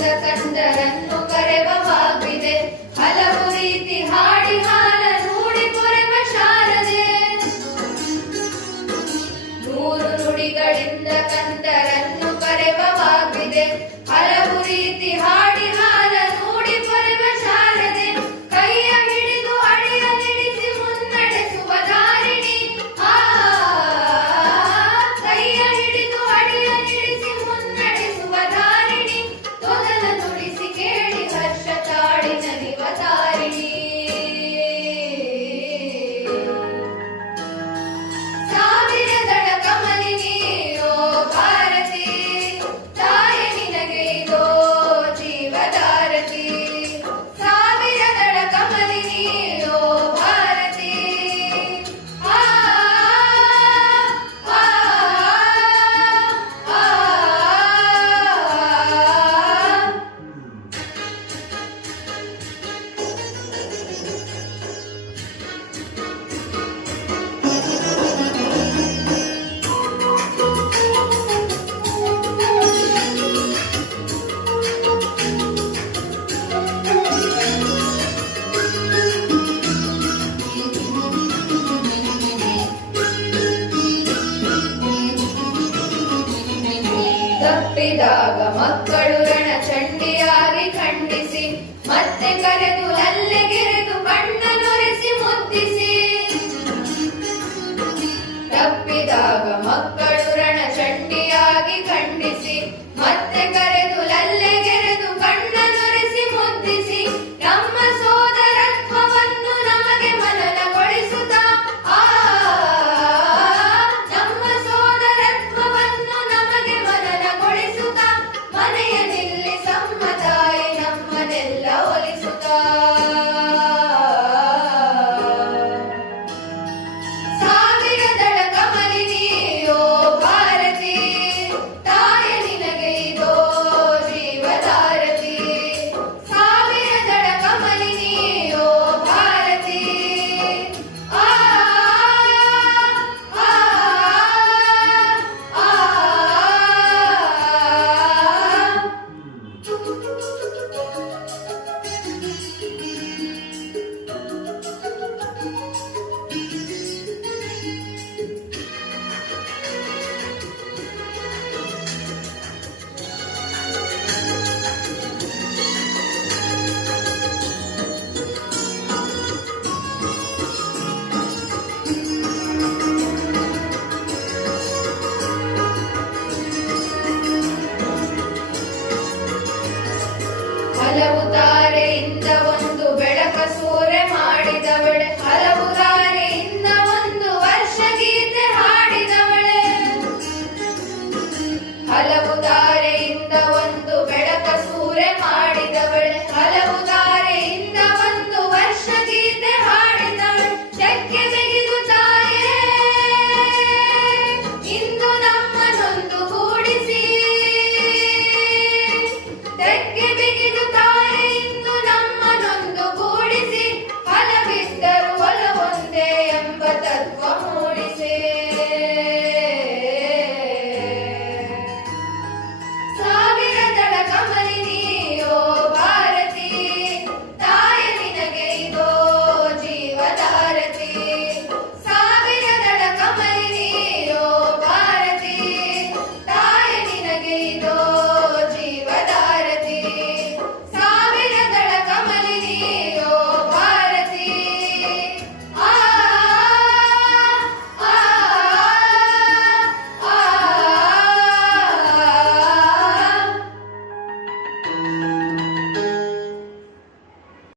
ಕಂದರನ್ನು ಕರೆವ ವಾಗ್ವಿದೆ ಹಲವು ರೀತಿ ಹಾಡಿ ಹಾಲ ನುಡಿ ಕೊರೆವ ಶಾರದೆ ನೂರು ನುಡಿಗಳಿಂದ ಕಂದರನ್ನು ಕರೆವ ವಾಗ್ವಿದೆ ಹಲವು ರೀತಿ ಹಾಡಿ ಹಾಲ ನುಡಿ ಕೊರೆವ ಶಾರದೆ ಕೈಯ ಹಿಡಿದು ಅಡಿಯಲಿಡಿಸಿ ಮುನ್ನಡೆಸುವ ಧಾರಿಣಿ ಕೈಯ ಹಿಡಿದು ಅಡಿಯಲಿಡಿಸಿ ಮುನ್ನಡೆಸುವ ಧಾರಿಣಿ ತೊದಲ ನುಡಿಸಿ ಕೇಳಿ ಹರ್ಷ ತಾಡಿ ನಲಿವ ತಾರಿಣಿ ಸಾವಿರ ದಳ ಕಮಲಿನಿ ಓ ಭಾರತಿ ತಾಯಿ ನಿನಗೆ ಇದೋ ಜೀವಧಾರತಿ ಸಾವಿರ ದಳ ಕಮಲಿನಿ ಓ ಭಾರತಿ ಆ ಆ ಆ ತಪ್ಪಿದಾಗ ಮಕ್ಕಳು ರಣಚಂಡಿಯಾಗಿ ಖಂಡಿಸಿ ಮತ್ತೆ ಕರೆದು ನಲ್ಲೆಗೆರೆದು ಕಣ್ಣನೊರೆಸಿ ಮುದ್ದಿಸಿ ತಪ್ಪಿದಾಗ ಮಕ್ಕಳು ರಣಚಂಡಿಯಾಗಿ ಖಂಡಿಸಿ ಮತ್ತೆ ಕರೆದು ನಲ್ಲೆಗೆರೆದು ಕಣ್ಣನೊರೆಸಿ ಮುದ್ದಿಸಿ ನಮ್ಮ ಸೋದರತ್ವವನ್ನು ನಮಗೆ ಮನನಗೊಳಿಸುತ್ತಾ ನಮ್ಮ ಸೋದರತ್ವವನ್ನು ನಮಗೆ ಮನನಗೊಳಿಸುತ್ತಾ ಮನೆಯ ನಿಲ್ಲಿ ಸಮ್ಮತಾಯಿ ನಮ್ಮನ್ನೆಲ್ಲ ಒಲಿಸುತ್ತಾ ಸಾವಿರ ದಳ ಕಮಲಿನಿ ಓ ಭಾರತಿ ತಾಯಿ ನಿನಗೆ ಇದೋ ಜೀವಧಾರತಿ ಸಾವಿರ ದಳ ಕಮಲಿನಿ ಓ ಭಾರತಿ ಆ ಆ ಆ ಹಲವು ತಾರೆಯಿಂದ ಒಂದು ಬೆಳಕ ಸೂರೆ ಮಾಡಿದ ಹಲವು